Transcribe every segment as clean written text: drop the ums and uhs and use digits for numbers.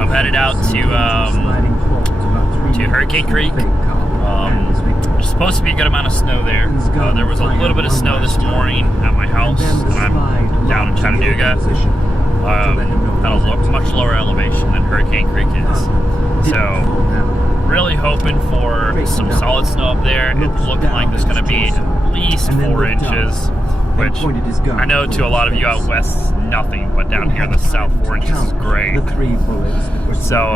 So I'm headed out to Hurricane Creek. There's supposed to be a good amount of snow there. There was a little bit of snow this morning at my house, and I'm down in Chattanooga at a much lower elevation than Hurricane Creek is. So really hoping for some solid snow up there. It's looking like there's going to be at least 4 inches, which I know to a lot of you out west is nothing, but down here in the south, 4 inches is great. So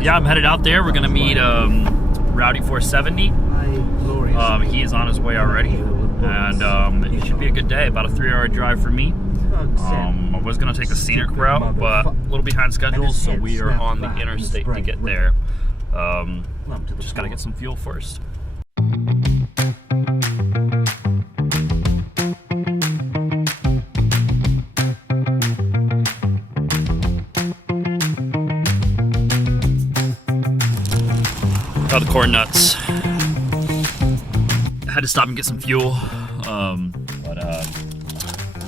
yeah, I'm headed out there. We're going to meet Rowdy 470. He is on his way already, and it should be a good day. About a 3-hour drive for me. I was going to take the scenic route, but a little behind schedule, so we are on the interstate to get there. Just got to get some fuel first. Got the corn nuts. I had to stop and get some fuel, but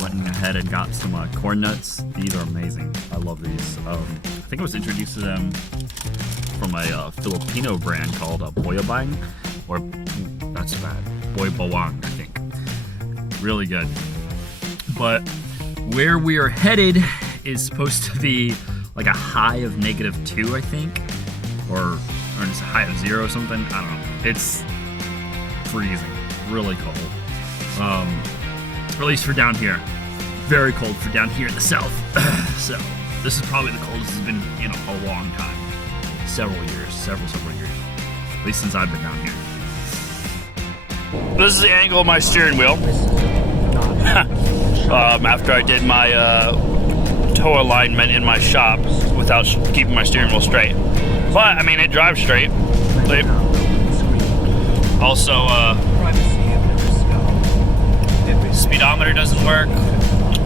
went ahead and got some corn nuts. These are amazing. I love these. I think I was introduced to them from a Filipino brand called Boyabang, or that's bad, Boy Bawang, I think. Really good. But where we are headed is supposed to be like a high of -2, I think, or just a high of 0 or something. I don't know. It's freezing, really cold. At least for down here. Very cold for down here in the south. So this is probably the coldest it's been in a long time. Several years. At least since I've been down here. This is the angle of my steering wheel. After I did my toe alignment in my shop without keeping my steering wheel straight. But I mean, it drives straight. Also, speedometer doesn't work.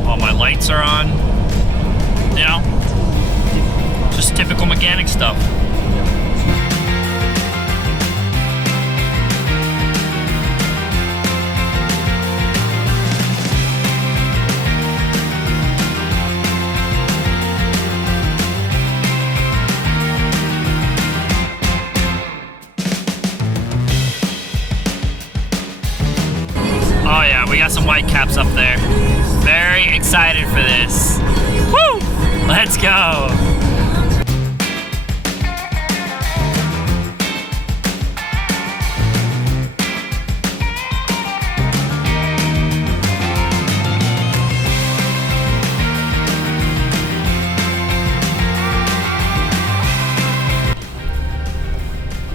All my lights are on. You know, just typical mechanic stuff. Oh yeah, we got some white caps up there. Very excited for this. Woo! Let's go!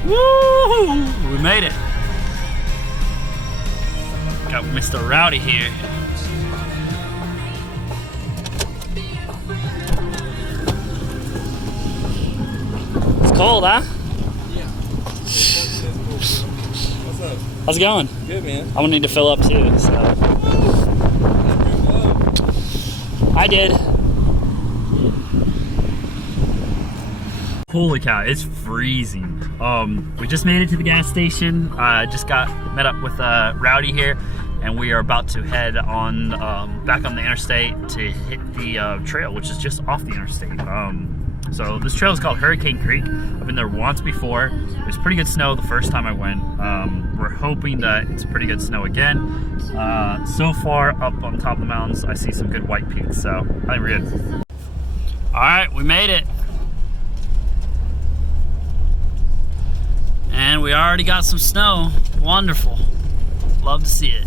Woo! We made it. Got Mr. Rowdy here. It's cold, huh? Yeah. What's up? How's it going? Good, man. I'm gonna need to fill up too, so. I did. Holy cow, it's freezing. We just made it to the gas station. Just met up with Rowdy here, and we are about to head on back on the interstate to hit the trail, which is just off the interstate. So this trail is called Hurricane Creek. I've been there once before. It was pretty good snow the first time I went. We're hoping that it's pretty good snow again. So far up on top of the mountains, I see some good white peaks, so I think we're good. All right, we made it. And we already got some snow. Wonderful. Love to see it.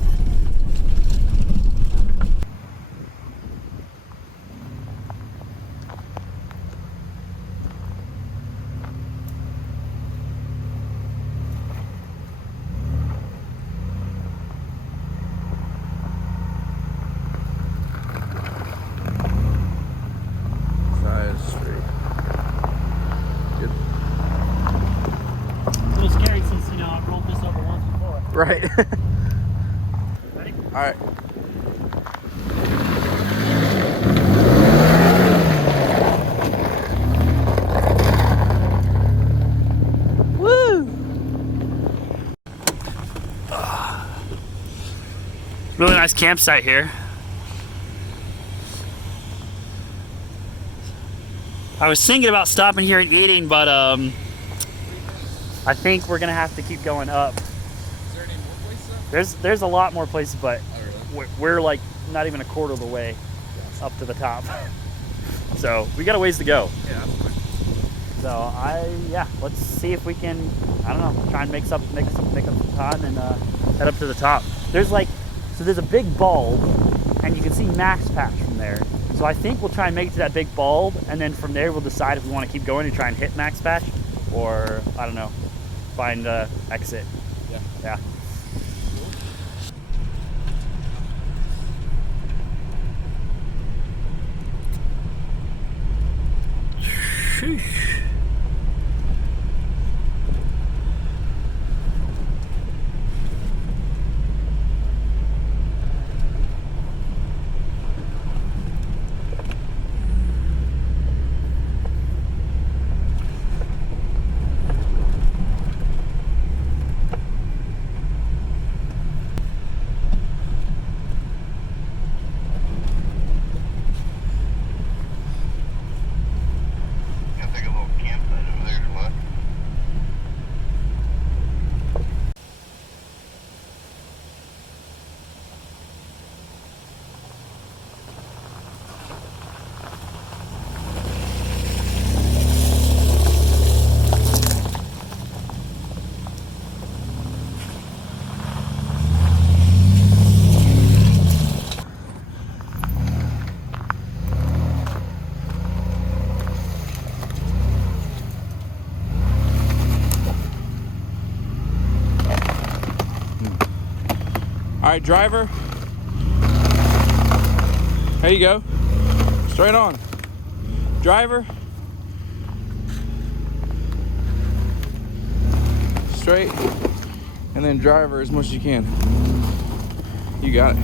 Right. Ready? All right. Woo! Really nice campsite here. I was thinking about stopping here and eating, but I think we're gonna have to keep going up. Is there any more places up? There's a lot more places, but Oh, really? we're like not even a quarter of the way up to the top. So we got a ways to go. Yeah, that's fine. So yeah, let's see if we can, I don't know, try and make up some time and head up to the top. There's a big bulb, and you can see Max Patch from there. So I think we'll try and make it to that big bulb, and then from there we'll decide if we want to keep going and try and hit Max Patch, or I don't know, find exit. Yeah. Sheesh. All right, driver. There you go. Straight on. Driver. Straight. And then driver as much as you can. You got it.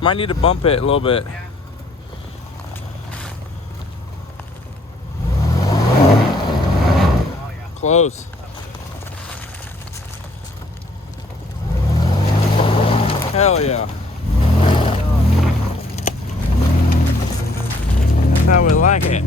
Might need to bump it a little bit. Close. Hell yeah. That's how we like it.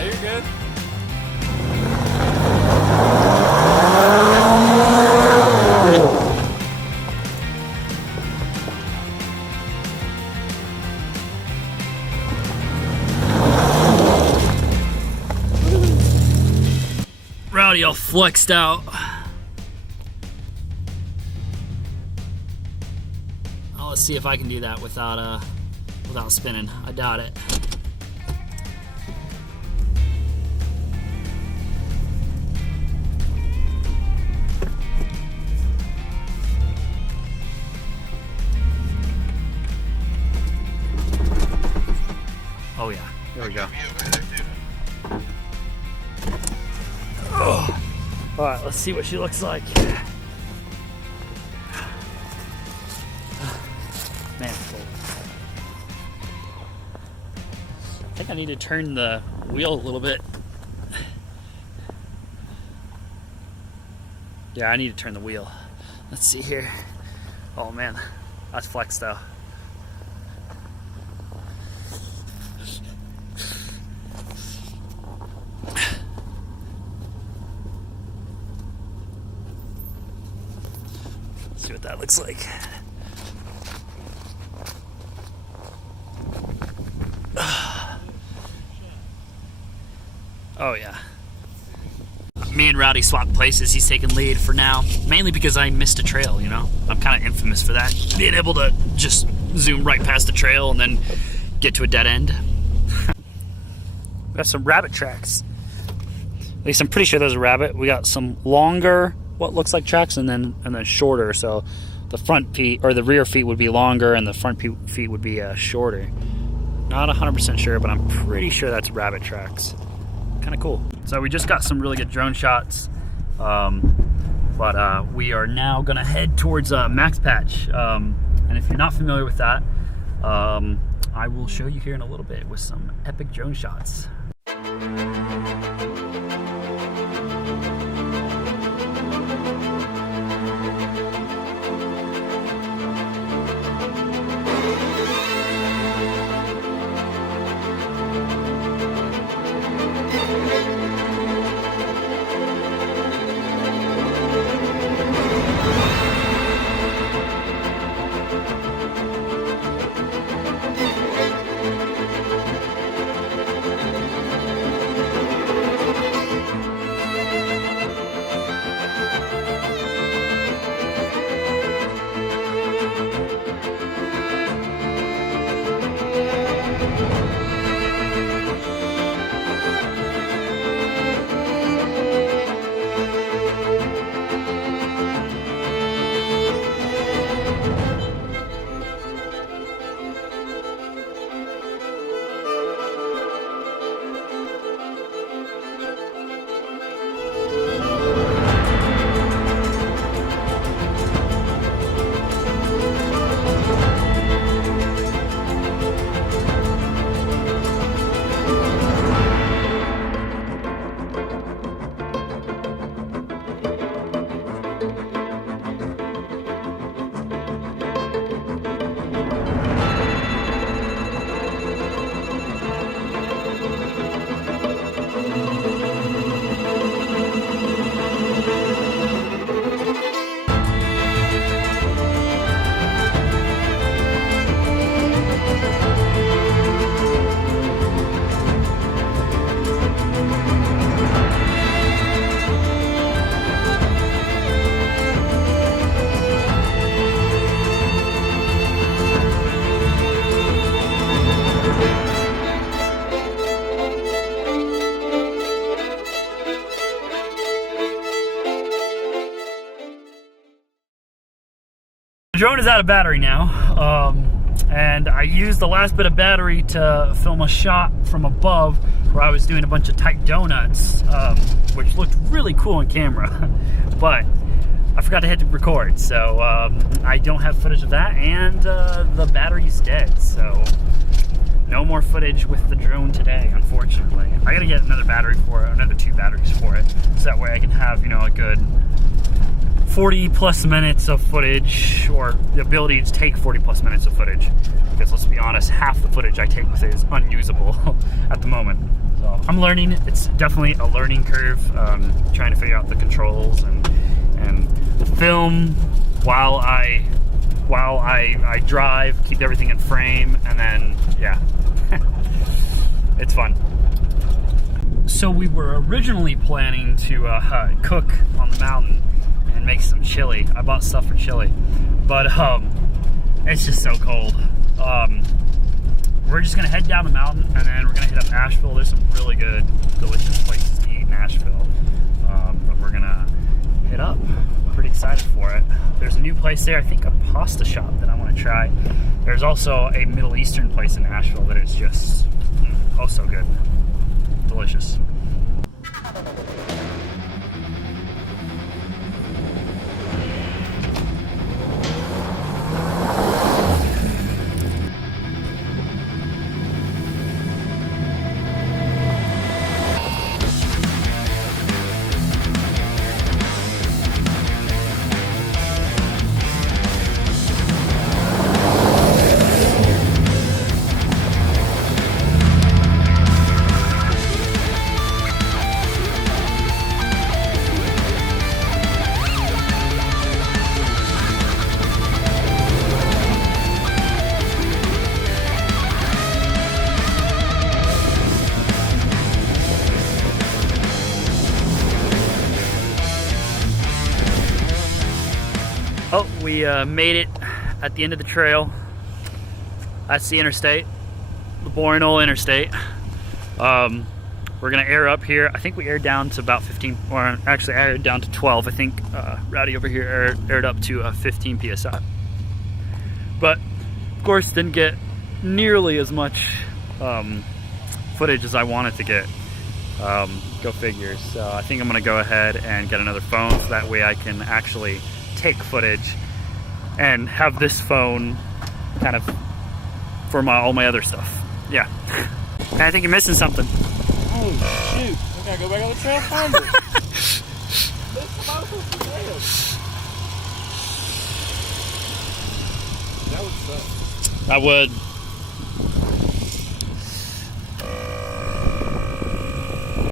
You're good. Rowdy all flexed out. Oh, let's see if I can do that without spinning. I doubt it. Oh yeah, there we go. Oh. All right, let's see what she looks like. Man, it's cold. think I need to turn the wheel a little bit. Yeah, I need to turn the wheel. Let's see here. Oh man, that's flex though. Let's see what that looks like. Oh yeah. Me and Rowdy swapped places. He's taking lead for now, mainly because I missed a trail, you know? I'm kind of infamous for that. Being able to just zoom right past the trail and then get to a dead end. We got some rabbit tracks. At least I'm pretty sure there's a rabbit. We got some longer, what looks like tracks, and then shorter. So the front feet, or the rear feet would be longer and the front feet would be shorter. Not 100% sure, but I'm pretty sure that's rabbit tracks. Kind of cool. So we just got some really good drone shots, but we are now gonna head towards Max Patch, and if you're not familiar with that, I will show you here in a little bit with some epic drone shots. The drone is out of battery now, and I used the last bit of battery to film a shot from above where I was doing a bunch of tight donuts, which looked really cool on camera, but I forgot to hit record, so I don't have footage of that, and the battery's dead, so no more footage with the drone today, unfortunately. I gotta get another battery for it, another 2 batteries for it, so that way I can have, you know, a good 40 plus minutes of footage, or the ability to take 40 plus minutes of footage, because let's be honest, half the footage I take with it is unusable at the moment. So I'm learning. It's definitely a learning curve, trying to figure out the controls and film while I drive, keep everything in frame, and then yeah, it's fun. So we were originally planning to cook on the mountain and make some chili. I bought stuff for chili, but it's just so cold. We're just gonna head down the mountain and then we're gonna hit up Asheville. There's some really good, delicious places to eat in Asheville, but we're gonna hit up. Pretty excited for it. There's a new place there, I think a pasta shop that I want to try. There's also a Middle Eastern place in Asheville that is just oh so good, delicious. Oh, we made it at the end of the trail. That's the interstate, the boring old interstate. We're gonna air up here. I think we aired down to about 15, or actually I aired down to 12. I think Rowdy over here aired up to 15 PSI. But of course didn't get nearly as much footage as I wanted to get. Go figure. So I think I'm gonna go ahead and get another phone so that way I can actually take footage and have this phone kind of for all my other stuff. Yeah. I think you're missing something. Oh shoot! I gotta go back on the trail and find it. That would suck. I would.